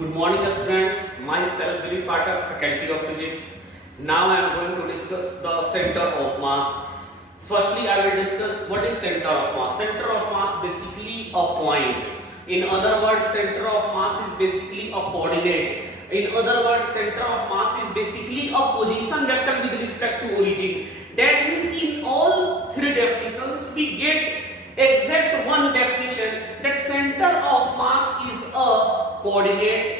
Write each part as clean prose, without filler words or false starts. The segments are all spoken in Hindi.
Good morning students, myself Dilip Pathak, Faculty of Physics. Now I am going to discuss the center of mass. Firstly, I will discuss what is center of mass. Center of mass basically a point. In other words, center of mass is basically a coordinate. In other words, center of mass is basically a position vector with respect to origin. That means in all three definitions we get exact one definition that center of mass is a coordinate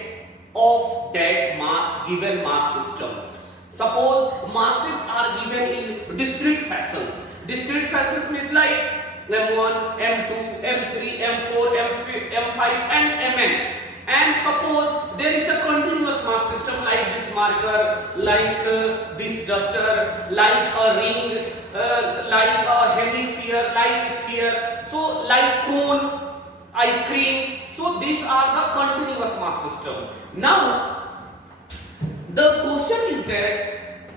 of that mass given mass system. Suppose masses are given in discrete fashions. Discrete fashions means like m1, m2, m3, m4, m5 and mn. And suppose there is a continuous mass system like this marker, like this duster, like a ring, like a hemisphere, like sphere, so like cone, ice cream. So these are the continuous mass system. Now the question is that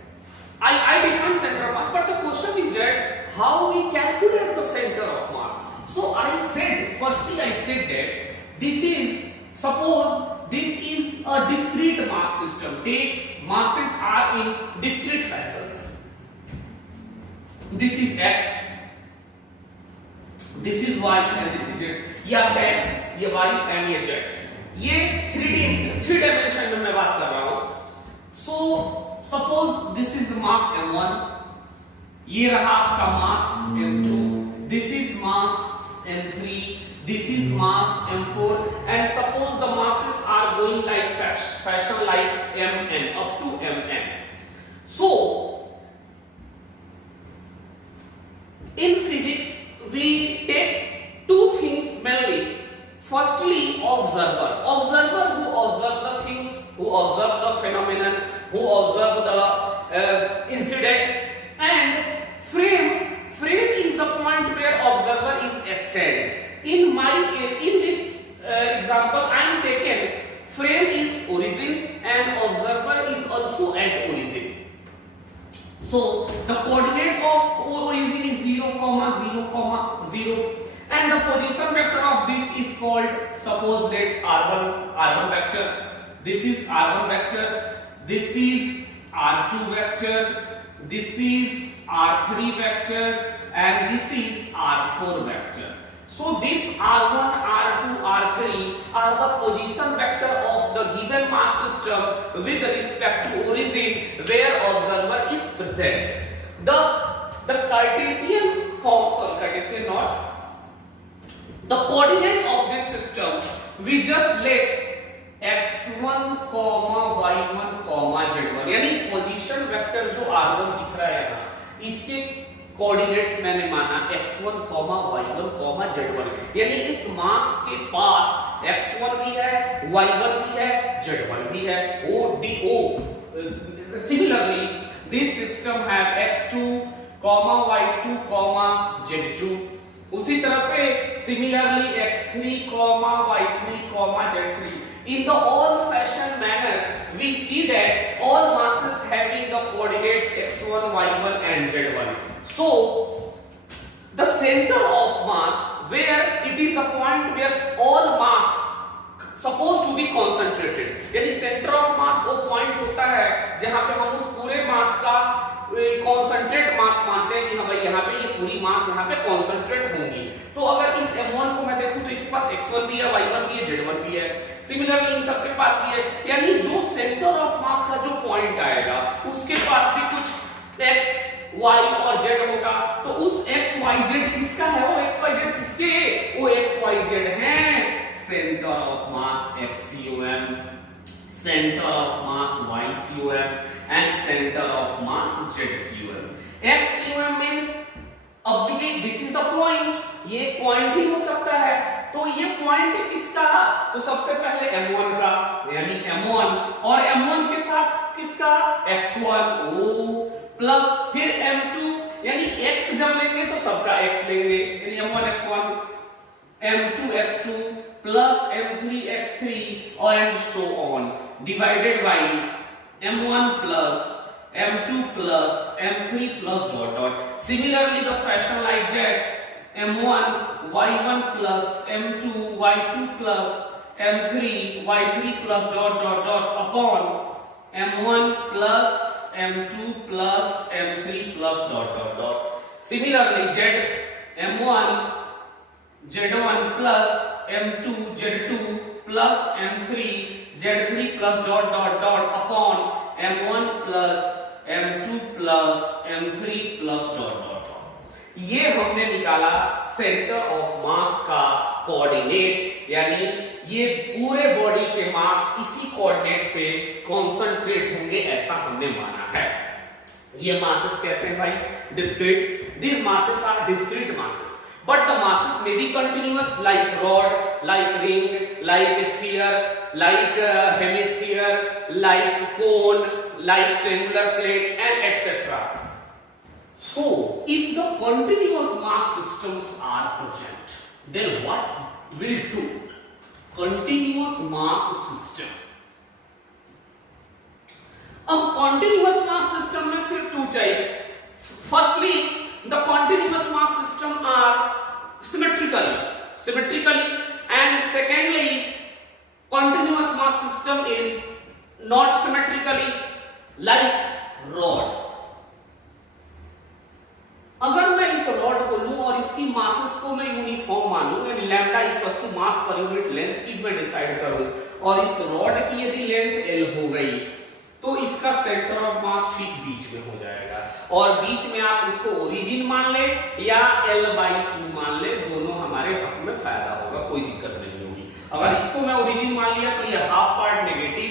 I define center of mass, but the question is that how we calculate the center of mass. So I said that this is, suppose this is a discrete mass system. Take masses are in discrete fashions. This is x, this is y and this is z. ये आपका x, ये y and ये z. ये 3 डायमेंशन में मैं बात कर रहा हूं. So suppose this is the mass m1, ये रहा आपका mass m2, this is mass m3, this is mass m4, and suppose the masses are going like fashion like mn up to mn. So in physics we take two things mainly. Firstly, observer who observe the things, who observe the phenomenon, who observe the incident, and frame is the point where observer is stand. In this example I am taken frame is origin and observer is also at origin. So the coordinate of origin is 0, 0, 0, and the position vector of this is called, suppose that r1 vector, this is r1 vector, this is r2 vector, this is r3 vector, and this is r4 vector. So this r1, r2, r3 are the position vector of the given mass system with respect to origin where observer is present. The Cartesian form, Cartesian not, the coordinate of this system we just let x1, y1, z1, यानी पोजीशन वेक्टर जो r1 दिख रहा है यहाँ, इसके कोऑर्डिनेट्स मैंने माना x1, y1, z1, यानी इस मास के पास x1 भी है, y1 भी है, z1 भी है. Similarly, this system have x2, y2, z2. उसी तरह से similarly x3, y3, z3. In the all fashion manner, we see that all masses having the coordinates x1, y1 and z1. So the center of mass, where it is a point where all mass supposed to be concentrated, यानी center of mass वो point होता है जहाँ पे हम उस पूरे mass का concentrate mass मानते हैं कि हाँ भाई यहाँ पे ये पूरी mass यहाँ पे concentrate होंगी. तो अगर इस m1 को मैं देखूं तो इसके पास x1 भी है, y1 भी है, z1 भी है. सिमिलरली इन सबके पास भी है, यानी जो सेंटर ऑफ मास का जो पॉइंट आएगा उसके पास भी कुछ x, y और z होगा. तो उस x, y, z किसका है? वो x, y, z किसके? वो x, y, z हैं centre of mass xcom, centre of mass ycom and center of mass zcom. xcom means, अब चूंकि दिस इज द पॉइंट, ये पॉइंट ही हो सकता है, तो ये पॉइंट किसका? तो सबसे पहले m1 का, यानी m1, और m1 के साथ किसका? x1 o प्लस फिर m2, यानी x जब लेंगे तो सबका x लेंगे, यानी m1 x1, m2 x2 plus m3 x3 और and so on, divided by m1 plus m2 plus m3 plus dot dot. Similarly, the fraction like that, m1 y1 plus m2 y2 plus m3 y3 plus dot dot dot upon m1 plus m2 plus m3 plus dot dot dot. Similarly, z m1 z1 plus m2 z2 plus m3 z3 plus dot dot dot upon m1 plus m2 plus m3 plus dot dot dot. ये हमने निकाला सेंटर ऑफ मास का कोऑर्डिनेट, यानी ये पूरे बॉडी के मास इसी कोऑर्डिनेट पे कॉन्सेंट्रेट होंगे, ऐसा हमने माना है। ये मासेस कैसे हैं भाई? Discrete. These masses are discrete masses, but the masses may be continuous, like rod, like ring, like sphere, like hemisphere, like cone, like triangular plate, and etc. So, if the continuous mass systems are present, then what will do? Continuous mass system. अब continuous mass system में फिर two types. Firstly, the continuous mass system are symmetrically, and secondly, continuous mass system is not symmetrically, like rod. अगर मैं इस रॉड को लूं और इसकी मासेस को मैं यूनिफॉर्म मानूं, यानी lambda equals to mass per unit length की मैं डिसाइड करूं, और इस रॉड की यदि लेंथ L हो गई तो इसका सेंटर ऑफ मास ठीक बीच में हो जाएगा, और बीच में आप इसको ओरिजिन मान ले या L/2 मान ले, दोनों हमारे हक में फायदा होगा, कोई दिक्कत नहीं होगी। अगर इसको मैं ओरिजिन मान लिया तो ये हाफ पार्ट नेगेटिव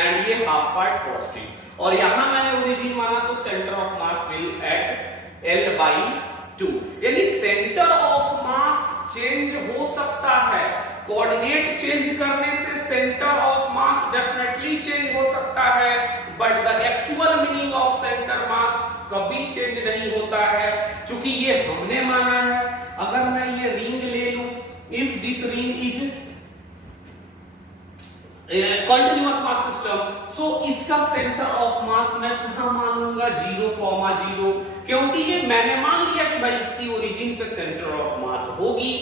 एंड ये हाफ पार्ट पॉजिटिव, और यहां मैंने ओरिजिन माना तो centre of mass will at L/2, यानी सेंटर ऑफ मास चेंज हो सकता है, कोऑर्डिनेट चेंज करने से centre of mass definitely change हो सकता है, but the actual meaning of centre mass कभी चेंज नहीं होता है, क्योंकि ये हमने माना है। अगर मैं ये रिंग ले लूं, if this ring is continuous mass system, so इसका सेंटर ऑफ मास मैं कहां मानूंगा? 0,0, क्योंकि ये मैंने मान लिया कि भाई इसकी ओरिजिन पे सेंटर ऑफ मास होगी।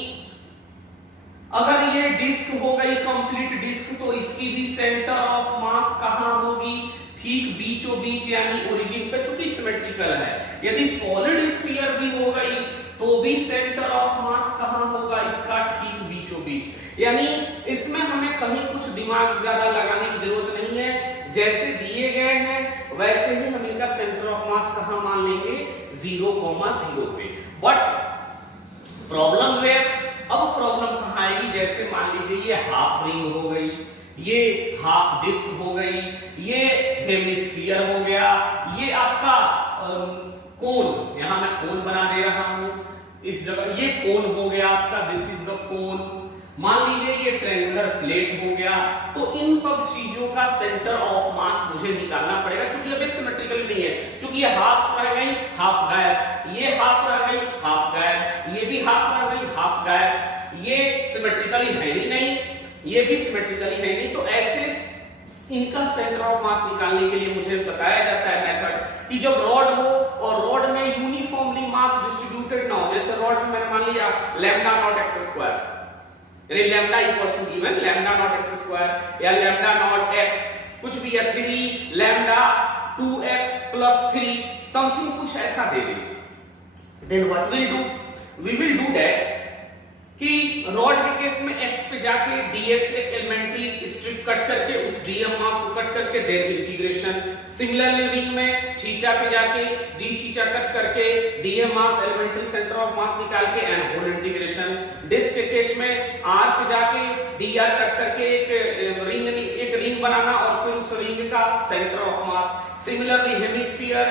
अगर ये डिस्क हो गई कंप्लीट डिस्क, तो इसकी भी सेंटर ऑफ मास कहां होगी? ठीक बीचों बीच, यानी ओरिजिन पे, चूंकि सिमेट्रिकल है। यदि सॉलिड स्फीयर भी हो गई तो भी सेंटर ऑफ मास कहां होगा? इसका ठीक बीचों बीच, यानी इसमें हमें कहीं कुछ दिमाग ज्यादा लगाने की जरूरत नहीं है, जैसे दिए गए हैं वैसे ही हम इनका सेंटर ऑफ मास कहां मान लेंगे? 0,0 पे। बट प्रॉब्लम वेयर, अब प्रॉब्लम कहां आएगी? जैसे मान लीजिए ये हाफ रिंग हो गई, ये हाफ डिस्क हो गई, ये हेमिस्फीयर हो गया, ये आपका कोन, यहां मैं कोन बना दे रहा हूं इस जगह, ये कोन हो गया आपका, दिस इज द कोन। मान लीजिए ये ट्रायंगुलर प्लेट हो गया, तो इन सब चीजों का सेंटर ऑफ मास मुझे निकालना पड़ेगा, क्योंकि ये सिमेट्रिकल नहीं है, क्योंकि ये हाफ रह गई, हाफ गायब, ये हाफ रह गई, हाफ गायब, ये भी हाफ रह गई, हाफ गायब, ये सिमेट्रिकली है ही नहीं, ये भी सिमेट्रिकली है नहीं। तो ऐसे इनका सेंटर ऑफ मास निकालने के लिए मुझे बताया जाता है मेथड कि जब रॉड हो और रॉड में यूनिफॉर्मली मास डिस्ट्रीब्यूटेड ना हो, जैसे रॉड में मैंने मान लिया लैम्डा नॉट एक्स स्क्वायर, यानी lambda equals to given lambda not x square या लैम्डा नॉट एक्स कुछ भी, या 3 लैम्डा 2x प्लस 3 समथिंग कुछ ऐसा दे दे, then what will do? We will do that कि रॉड के केस में x पे जाके dx एक एलिमेंट्री स्ट्रिप कट करके उस dm मास को कट करके देन इंटीग्रेशन। सिमिलरली रिंग में थीटा पे जाके d थीटा कट करके dm mass elementary centre of mass निकाल के एंड होल इंटीग्रेशन। डिस्क के केस में r पे जाके dr कट करके एक रिंग बनाना और फिर उस रिंग का centre of mass. Similarly hemisphere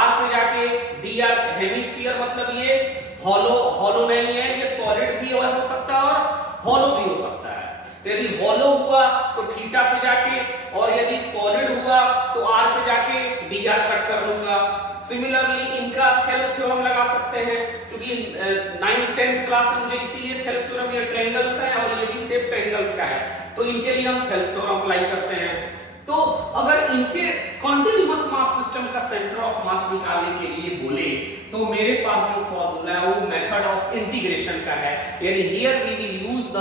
r पे जाके dr, हेमिस्फीयर मतलब ये हॉलो नहीं है, ये सॉलिड भी हो सकता है और हॉलो भी हो सकता है। तो यदि हॉलो हुआ तो थीटा पे जाके, और यदि सॉलिड हुआ तो आर पे जाके dr कट कर लूंगा। सिमिलरली इनका थेल्स थ्योरम लगा सकते हैं, क्योंकि 9th 10th क्लास में मुझे इसीलिए थेल्स थ्योरम, ये ट्रायंगल्स है और ये भी शेप ट्रायंगल्स का है, तो इनके लिए हम थेल्स थ्योरम अप्लाई करते हैं। तो अगर इनके कंटीन्यूअस मास सिस्टम का सेंटर ऑफ मास निकालने के लिए बोले तो मेरे पास जो फॉर्मूला है वो मेथड ऑफ इंटीग्रेशन का है, यानी here we will use the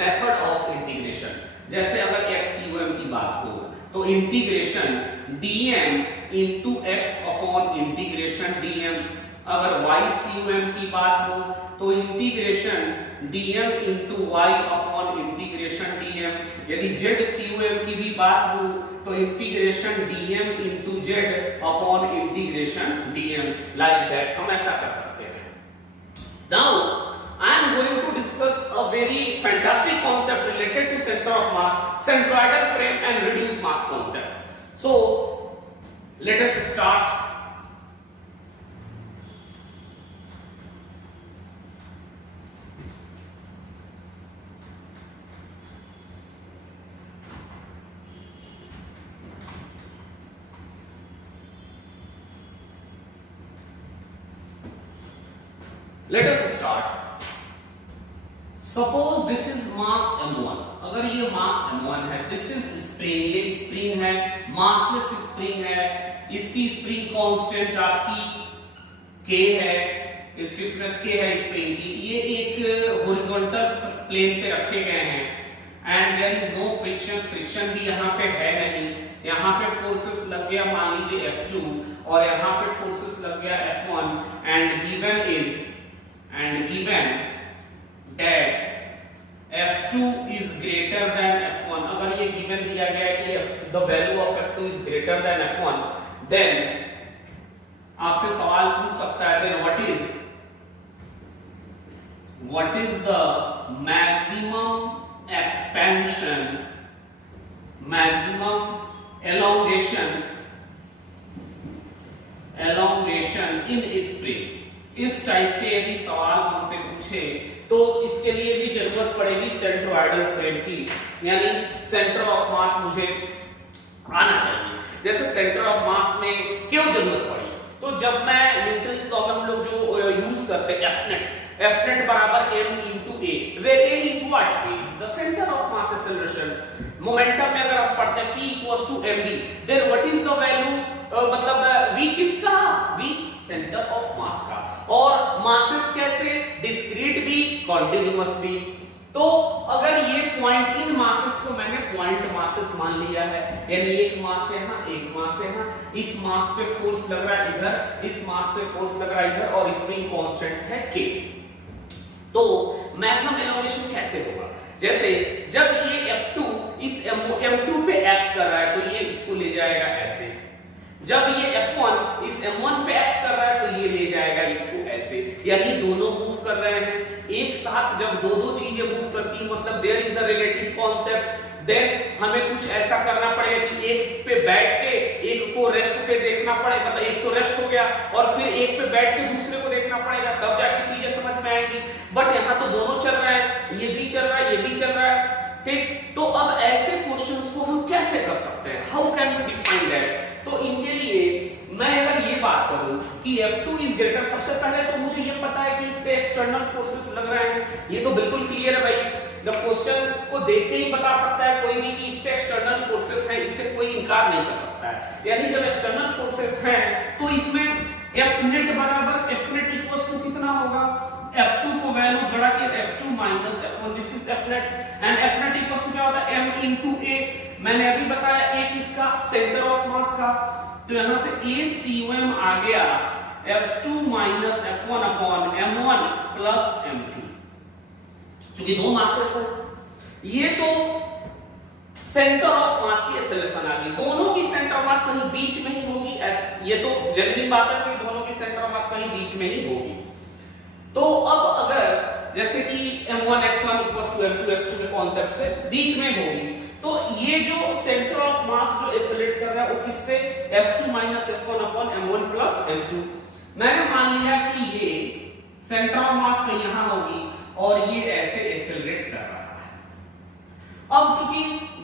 method of integration. जैसे अगर XCOM की बात हो तो integration dm into x upon integration dm, अगर YCOM की बात हो तो integration dm into y upon integration dm, यदि ZCOM की भी बात हो तो integration dm into z upon integration dm, like that हम ऐसा कर सकते हैं. Now I am going to discuss a very fantastic concept related to center of mass, centroidal frame and reduced mass concept. So let us start. Let us start. Suppose this is mass m1. अगर ये mass m1 है, this is spring, ये spring है, massless spring है, इसकी spring constant आपकी k है, stiffness k है spring की, ये एक horizontal plane पे रखे गए हैं and there is no friction, friction भी यहाँ पे है नहीं, यहाँ पे forces लग गया मान लीजिए F2 और यहाँ पे forces लग गया F1 and given that F2 is greater than F1, अगर ये given दिया गया है कि the value of F2 is greater than F1, then आपसे सवाल पूछ सकता है then what is the maximum expansion, maximum elongation in spring. इस टाइप के यदि सवाल हमसे पूछे तो इसके लिए भी जरूरत पड़ेगी सेंट्रोइडल फ्रेम की, यानी सेंटर ऑफ मास मुझे आना चाहिए. जैसे सेंटर ऑफ मास में क्यों जरूरत पड़ी, तो जब मैं न्यूटन्स लॉ में हम लोग जो यूज करते हैं Fnet बराबर m into a, where a is what? A is the center of mass acceleration. Momentum में अगर आप पढ़ते हैं p equals to mv, then what is the value, मतलब v किसका, v सेंटर ऑफ मास का, और मासेस कैसे, डिस्क्रीट भी कॉन्टिन्यूअस भी. तो अगर ये पॉइंट इन मासेस को मैंने पॉइंट मासेस मान लिया है, यानी एक मास है यहाँ, एक मास है यहाँ, इस मास पे फोर्स लग रहा है इधर, इस मास पे फोर्स लग रहा है इधर और स्प्रिंग कांस्टेंट है k. तो मैक्सिमम एलोंगेशन कैसे होगा, जैसे जब ये F2 इस M2 पे एक्ट कर रहा है तो ये इसको ले जाएगा ऐसे, जब ये F1 इस M1 पे एक्ट कर रहा है तो ये ले जाएगा इसको ऐसे, यानी दोनों मूव कर रहे हैं एक साथ. जब दो चीजें मूव करती हैं मतलब there is the relative concept, then हमें कुछ ऐसा करना पड़ेगा कि एक पे बैठ के एक को रेस्ट पे देखना पड़े, मतलब एक तो रेस्ट हो गया और फिर एक पे बैठ के दूसरे को देखना पड़ेगा, तब जाके चीजें समझ में आएंगी. बट यहाँ तो दोनों चल रहे हैं, ये भी चल रहा है, ये भी चल रहा है, ठीक. तो अब ऐसे क्वेश्चंस को हम कैसे कर सकते हैं, how can we define that. तो इनके लिए मैं अगर ये बात करूं कि F2 इज ग्रेटर, सबसे पहले तो मुझे ये पता है कि इस पे एक्सटर्नल फोर्सेस लग रहे हैं, ये तो बिल्कुल क्लियर है भाई. द क्वेश्चन को देख के ही बता सकता है कोई भी कि इस पे एक्सटर्नल फोर्सेस हैं, इससे कोई इनकार नहीं कर सकता है. यानी जब एक्सटर्नल फोर्सेस हैं तो इसमें Fnet बराबर Fnet इक्वल्स टू कितना होगा, F2 को वैल्यू बढ़ा के F2 minus F1, this is Fnet and Fnet equals to क्या होता है m into a. मैंने अभी बताया एक इसका सेंटर ऑफ मास का, तो यहां से ACOM आ गया F2 minus F1 upon M1 plus M2, क्योंकि दो मासेस हैं. ये तो सेंटर ऑफ मास की एक्सेलरेशन आ गई, दोनों की सेंटर ऑफ मास कहीं बीच में ही होगी, ये तो जनरली बात है कि दोनों की सेंटर ऑफ मास कहीं बीच में ही होगी. तो अब अगर जैसे कि m1 x1 m2 x2 के कॉन्सेप्ट से बीच में होगी, तो ये जो सेंटर ऑफ मास जो एक्सेलरेट कर रहा है वो किससे, F2 minus F1 upon M1 plus M2. मैंने मान लिया कि ये सेंटर ऑफ मास कहीं यहां होगी और ये ऐसे एक्सेलरेट कर रहा है. अब चूंकि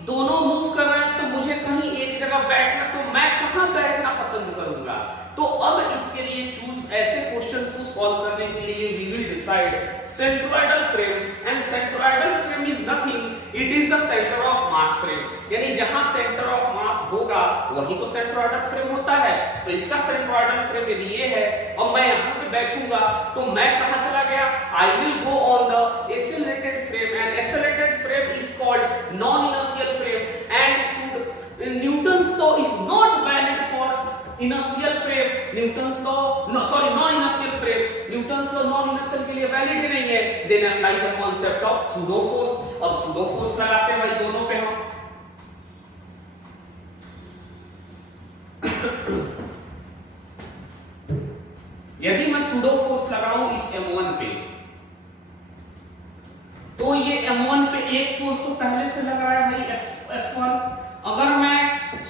दोनों मूव कर रहे हैं तो मुझे कहीं एक जगह बैठना, तो मैं कहां बैठना पसंद करूंगा. तो अब इसके लिए चूज ऐसे क्वेश्चंस को सॉल्व करने के लिए we will decide centroidal frame, and centroidal frame is nothing, it is the centre of mass frame. यानी जहां सेंटर ऑफ मास होगा वही तो सेंट्रोइडल फ्रेम होता है. तो इसका सेंट्रोइडल फ्रेम यदि ये है और मैं यहां पे बैठूंगा तो मैं कहां चला गया, I will go on the accelerated frame, and accelerated frame is called non inertial Newton's law non inertial के लिए वैलिड ही नहीं है, then apply the concept of pseudo force. अब सूडो फोर्स लगाते हैं भाई दोनों पे हम। यदि मैं सूडो फोर्स लगाऊं इस M1 पे, तो ये M1 पे एक फोर्स तो पहले से लगा है भाई F1। अगर मैं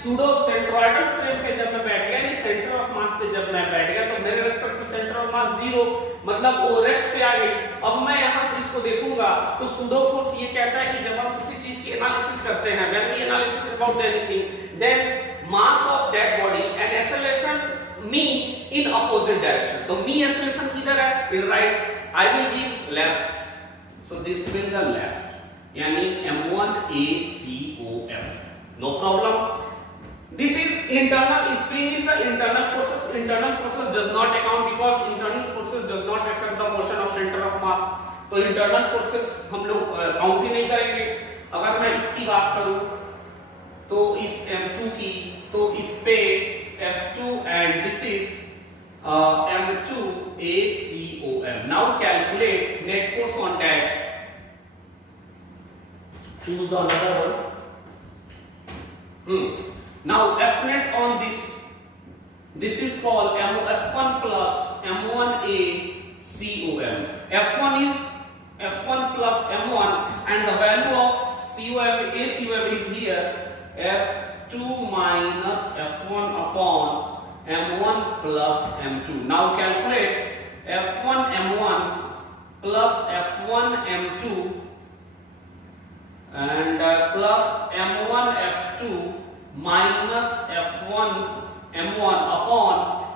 सूडो सेंट्रोइडल फ्रेम पे जब मैं बैठ गया, ये सेंटर ऑफ मास पे जब मैं बैठ गया, तो मेरे respect to centre of mass 0, मतलब वो रेस्ट पे आ गई। अब मैं यहां से इसको देखूंगा तो सूडो फोर्स ये कहता है कि जब हम किसी चीज की एनालिसिस करते हैं, when we analysis about anything, then mass of that body and acceleration मी इन अपोजिट डायरेक्शन। तो मी एक्सेलरेशन किधर है? In right. I will give left, so this will the left, yani M1ACOM, no problem. This is internal, spring is the internal forces does not account because internal forces does not affect the motion of center of mass, तो internal forces हम लोग काउंट ही नहीं करेंगे। अगर मैं इसकी बात करूं तो इस M2 की, तो इस पे F2 and this is M2ACOM. Now calculate net force on that. Choose the another one. Now F net on this. This is called F1 plus M1ACOM. F1 is F1 plus M1 and the value of ACOM is here F2 minus F1 upon M1 plus M2. Now calculate F1 M1 plus F1 M2 and plus M1 F2 minus F1 M1 upon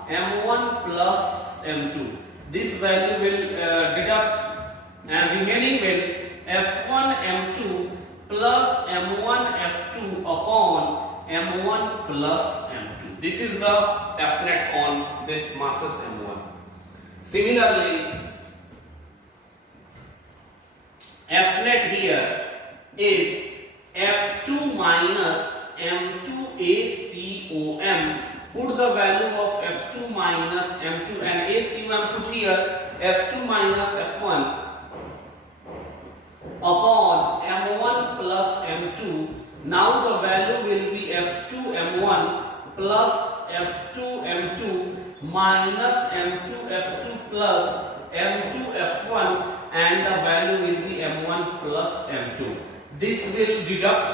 M1 plus M2. This value will deduct and remaining will F1 M2 plus M1 F2 upon M1 plus M2. This is the F net on this masses M1. Similarly, F net here is F2 minus M2ACOM. Put the value of F2 minus M2 and ACOM put here F2 minus F1 upon M1 plus M2. Now the value will be F2 M1 plus F2 M2 minus M2 F2 plus M2 F1 and the value will be M1 plus M2. This will deduct,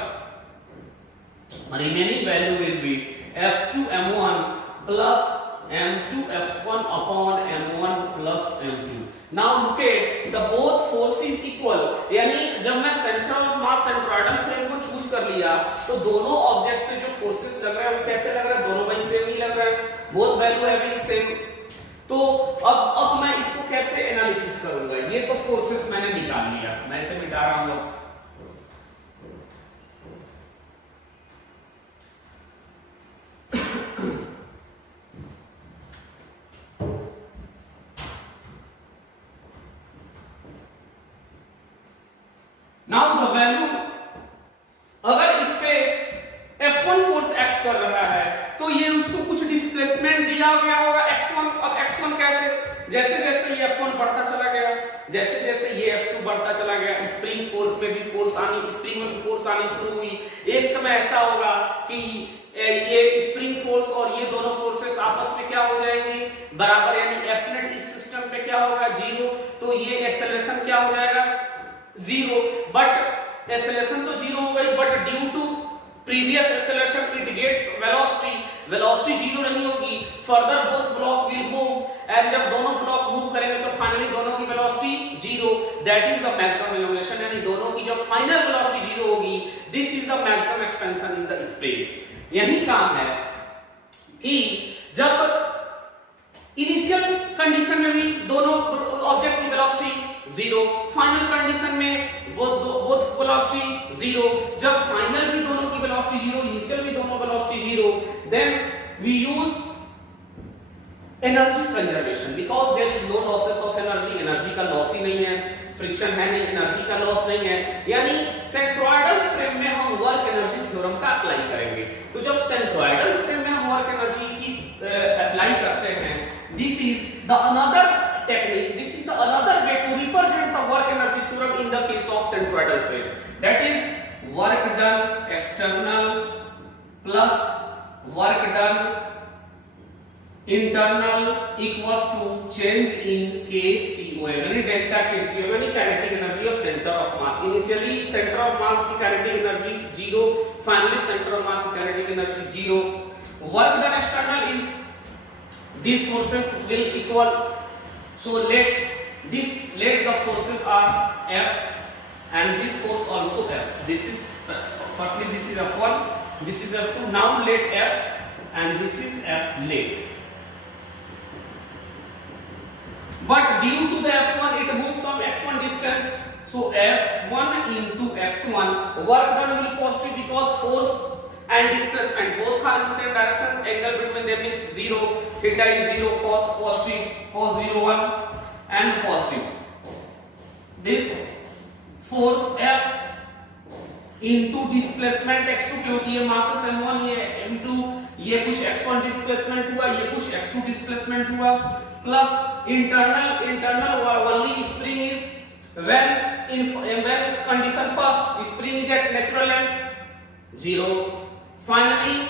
remaining value will be F2 M1 plus M2 F1 upon M1 plus M2. Now look at the both forces equal, यानी जब मैं centre of mass centroidal frame को चूज कर लिया तो दोनों ऑब्जेक्ट पे जो फोर्सेस लग रहा है वो कैसे लग रहा है? दोनों भाई सेम ही लग रहा है, बोथ वैल्यू हैविंग सेम। तो अब मैं इसको कैसे एनालिसिस करूंगा? ये तो फोर्सेस मैंने निकाल लिया, मैं इसे मिटा रहा हूं। Now the value, अगर इस पे F1 फोर्स एक्ट कर रहा है तो ये उसको कुछ डिस्प्लेसमेंट दिया गया होगा x1। अब x1 कैसे? जैसे जैसे ये F1 बढ़ता चला गया, जैसे जैसे ये F2 बढ़ता चला गया, स्प्रिंग फोर्स में भी फोर्स आनी, स्प्रिंग में भी फोर्स आनी शुरू हुई। एक समय ऐसा होगा कि ये स्प्रिंग फोर्स और ये दोनों फोर्सेस आपस में क्या हो जाएंगी? बराबर, यानी F net इस सिस्टम पे क्या होगा? 0। तो ये एक्सेलरेशन क्या हो जाएगा? 0। बट एक्सेलरेशन तो 0 हो गई, but due to previous acceleration it gets velocity 0 नहीं होगी। Further both block will move and जब दोनों ब्लॉक मूव करेंगे तो फाइनली दोनों की velocity 0, that is the maximum elevation, यानी दोनों की जो फाइनल वेलोसिटी 0 होगी, this is the maximum expansion in the space. यही काम है कि जब इनिशियल कंडीशन में भी दोनों ऑब्जेक्ट की वेलोसिटी 0, फाइनल कंडीशन में बोथ वेलोसिटी 0, जब फाइनल भी दोनों की वेलोसिटी 0, इनिशियल भी दोनों velocity 0, then we use energy conservation because there is no losses of energy. Energy का लॉस ही नहीं है, फ्रिक्शन है नहीं, एनर्जी का लॉस नहीं है, यानी सेंट्रोइडल फ्रेम में हम वर्क एनर्जी थ्योरम का अप्लाई करेंगे। तो जब सेंट्रोइडल फ्रेम में हम वर्क एनर्जी की अप्लाई करते हैं, this is the another technique, represent the work energy theorem in the case of centroidal frame. That is work done external plus work done internal equals to change in KCOM, यानी डेल्टा KCOM यानी kinetic energy of center of mass. Initially center of mass की kinetic energy 0, finally center of mass की kinetic energy 0. Work done external is these forces will equal, so let the forces are F and this force also F. This is firstly this is F1, this is F2. Now let F and this is F let. But due to the F1 it moves some x1 distance, so F1 into x1 work done will positive because force and displacement both are in same direction. Angle between them is 0, theta is 0, cos positive, cos 0 1 and positive. This force F into displacement x2 क्योंकि ये मासेस m1 ये m2 ये कुछ x1 डिस्प्लेसमेंट हुआ ये कुछ x2 डिस्प्लेसमेंट हुआ plus internal only spring is when condition first spring is at natural length 0. Finally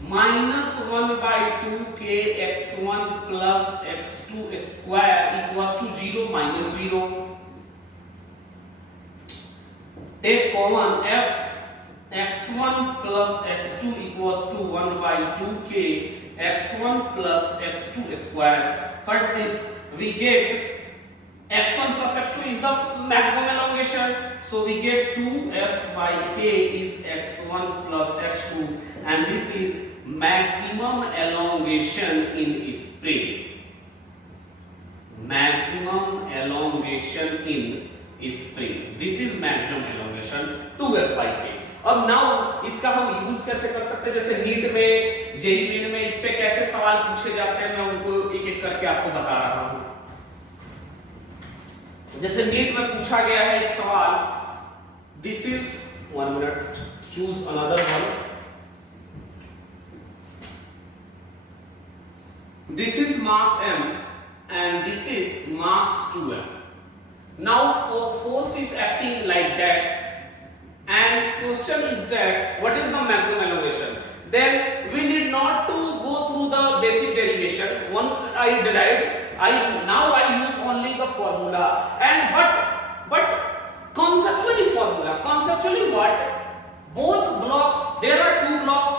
minus 1 by 2 k x1 plus x2 square equals to 0 minus 0. Take common f x1 plus x2 equals to 1 by 2k x1 plus x2 square. Cut this, we get x1 plus x2 is the maximum elongation, so we get 2f by k is x1 plus x2 and this is maximum elongation in spring. Maximum elongation in spring. This is maximum elongation 2f by k. अब नाउ इसका हम यूज कैसे कर सकते हैं, जैसे नीट में जेईई मेन में इस पे कैसे सवाल पूछे जाते हैं मैं उनको एक एक करके आपको बता रहा हूं. जैसे नीट में पूछा गया है एक सवाल, this is 1 minute, choose another one. This is mass m and this is mass 2m. Now force is acting like that and question is that what is the maximum elongation. Then we need not to go through the basic derivation. Once I derived, now I use only the formula and but conceptually formula. Conceptually what? Both blocks, there are two blocks.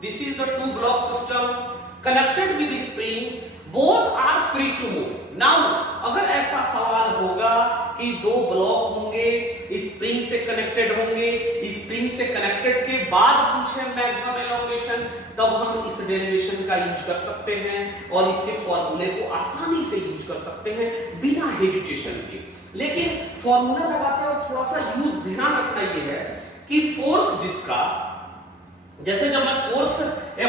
This is the two block system connected with the spring. Both are free to move. Now अगर ऐसा सवाल होगा कि दो ब्लॉक होंगे स्प्रिंग से कनेक्टेड होंगे, स्प्रिंग से कनेक्टेड के बाद पूछे मैक्सिमम एलोंगेशन, तब हम इस डेरिवेशन का यूज कर सकते हैं और इसके फॉर्मूले को आसानी से यूज कर सकते हैं बिना हेजिटेशन के. लेकिन फॉर्मूला लगाते वक्त थोड़ा सा यूज ध्यान रखना ये है कि फोर्स जिसका, जैसे जब मैं फोर्स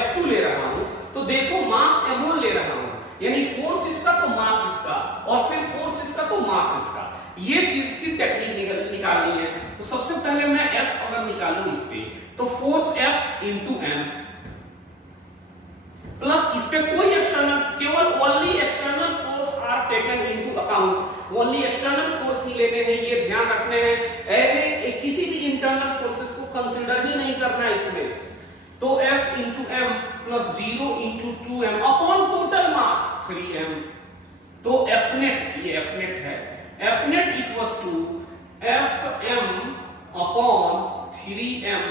F2 ले रहा हूं तो देखो मास m1 ले रहा हूं, यानी फोर्स इसका तो मास इसका और फिर फोर्स इसका तो मास इसका. ये चीज की टेक्निक निकालनी है. तो सबसे पहले मैं F अगर निकालूं इस पे तो फोर्स F into m प्लस इस पे कोई एक्सटर्नल, केवल only external force are taken into account. Only external force ही लेने हैं, ये ध्यान रखने हैं. किसी भी इंटरनल फोर्सेस को कंसीडर ही नहीं करना है इसमें. तो F into m plus 0 into 2m upon total mass 3m. तो Fnet, ये Fnet है, Fnet equals to Fm upon 3m.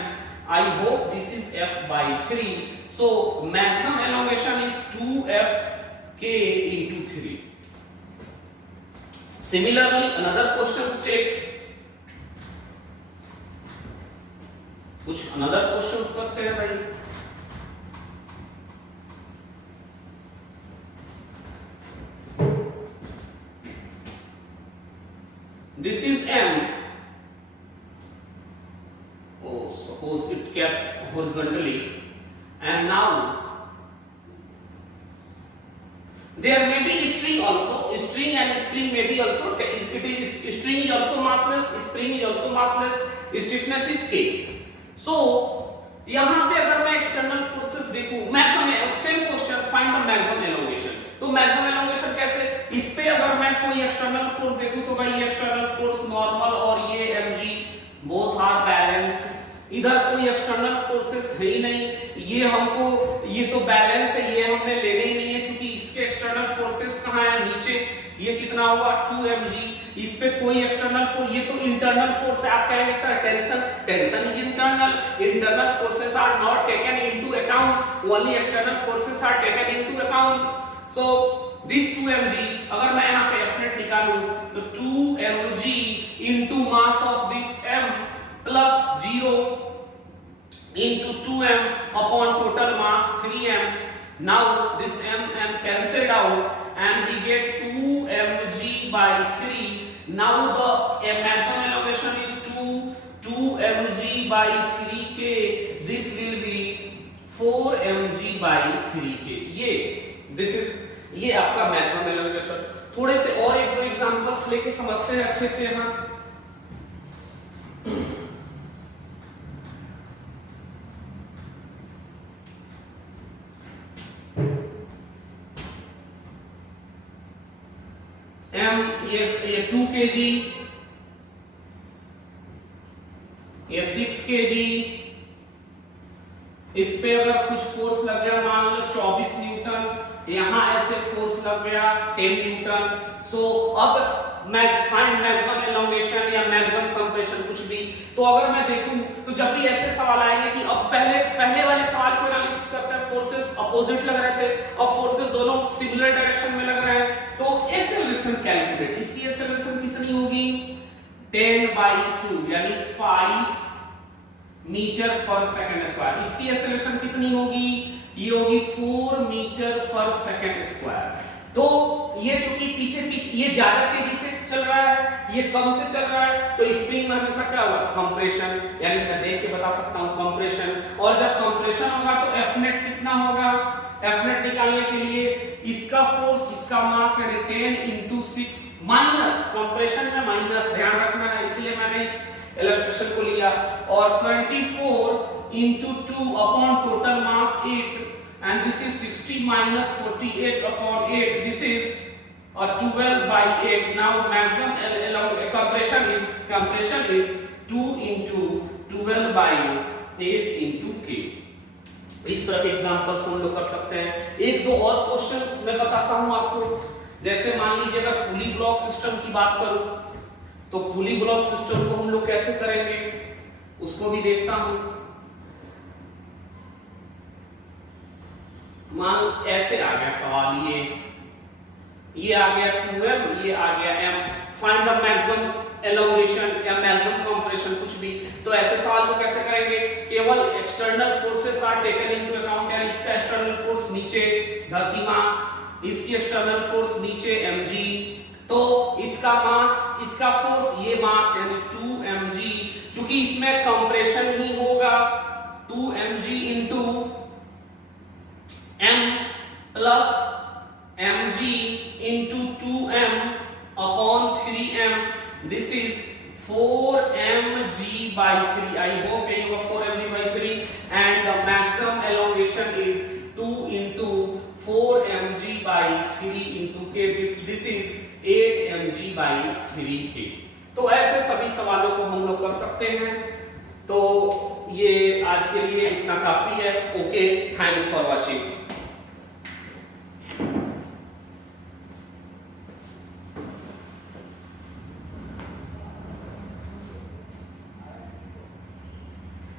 I hope this is F by 3. So maximum elongation is 2fk into 3. Similarly, another question take कुछ अनदर क्वेश्चंस करते हैं भाई. This is m. Oh, suppose it kept horizontally and now there may be string also. String and spring may be also. It is string is also massless, spring is also massless. Stiffness is k. So यहाँ पे अगर मैं एक्सटर्नल फोर्सेस देखूं, maximum, same question, find the maximum elongation. तो मैक्सिमम एलोंगेशन कैसे, इस पे अगर मैं कोई एक्सटर्नल फोर्स देखूं तो भाई ये एक्सटर्नल फोर्स नॉर्मल और ये mg बोथ आर बैलेंस्ड, इधर कोई एक्सटर्नल फोर्सेस है ही नहीं, ये हमको ये तो बैलेंस है, ये हमने लेने ही नहीं है क्योंकि इसके एक्सटर्नल फोर्सेस कहां है, नीचे, ये कितना हुआ 2mg, इस पे कोई एक्सटर्नल फोर्स, ये तो इंटरनल फोर्स है। आप कहेंगे sir tension is internal forces are not taken into account, only external forces are taken into account. So this 2mg, अगर मैं यहाँ पे F net निकालूं तो 2mg into mass of this m plus 0 into 2m upon total mass 3m. Now this m cancelled out and we get 2mg by 3. Now the maximum elongation is 2mg by 3k. This will be 4mg by 3k. ये आपका मैक्सिमम एलोंगेशन। थोड़े से और एक दो एग्जांपल्स लेके समझते हैं अच्छे से यहाँ। ये 2 kg, ये 6 kg, इस पे अगर कुछ फोर्स लग गया मान लो 24 न्यूटन, यहां ऐसे फोर्स लग गया 10 न्यूटन। सो अब फाइंड मैक्सिमम एलोंगेशन या मैक्सिमम कंप्रेशन कुछ भी। तो अगर मैं देखूं तो जब भी ऐसे सवाल आएंगे कि अब पहले वाले सवाल को एनालिसिस करते हैं, फोर्सेस अपोजिट लग रहे थे और फोर्सेस दोनों सिमिलर डायरेक्शन में लग रहे हैं, तो एक्सेलरेशन कैलकुलेट, इसकी एक्सेलरेशन कितनी होगी 10/2 यानी 5 मीटर पर सेकंड स्क्वायर। इसकी एक्सेलरेशन कितनी होगी, ये होगी 4 मीटर पर सेकंड स्क्वायर। तो ये चूंकि पीछे ये ज्यादा तेजी से चल रहा है, ये कम से चल रहा है, तो स्प्रिंग में हमेशा क्या होगा कंप्रेशन, यानी मैं देख के बता सकता हूं कंप्रेशन। और जब कंप्रेशन होगा तो F net कितना होगा, F net निकालने के लिए इसका फोर्स इसका मास यानी 10 into 6 माइनस कंप्रेशन में माइनस ध्यान रखना है, इसलिए मैंने इस इलस्ट्रेशन को लिया, और 24 into 2 upon total mass 8 and this is 60 minus 48 upon 8, this is 12/8. Now maximum compression is 2 into 12/8 into k. इस तरह के एग्जांपल्स हम लोग कर सकते हैं। एक दो और क्वेश्चंस मैं बताता हूं आपको। जैसे मान लीजिए अगर पुली ब्लॉक सिस्टम की बात करूं तो पुली ब्लॉक सिस्टम को हम लोग कैसे करेंगे उसको भी देखता हूं। मान ऐसे आ गया सवाल, ये आ गया 2m, ये आ गया m, find the maximum elongation या मैक्सिमम कंप्रेशन कुछ भी। तो ऐसे सवाल को कैसे करेंगे, केवल external forces are taken into account, यानी इसका एक्सटर्नल फोर्स नीचे धरतीमान, इसकी एक्सटर्नल फोर्स नीचे mg, तो इसका मास इसका फोर्स ये मास यानी 2mg, क्योंकि इसमें कंप्रेशन ही होगा 2mg into m plus mg into 2m upon 3m, this is 4mg by 3. I hope you have 4mg by 3 and the maximum elongation is 2 into 4mg by 3 into k, this is 8mg by 3k. तो ऐसे सभी सवालों को हम लोग कर सकते हैं। तो ये आज के लिए इतना काफी है। Okay, thanks for watching.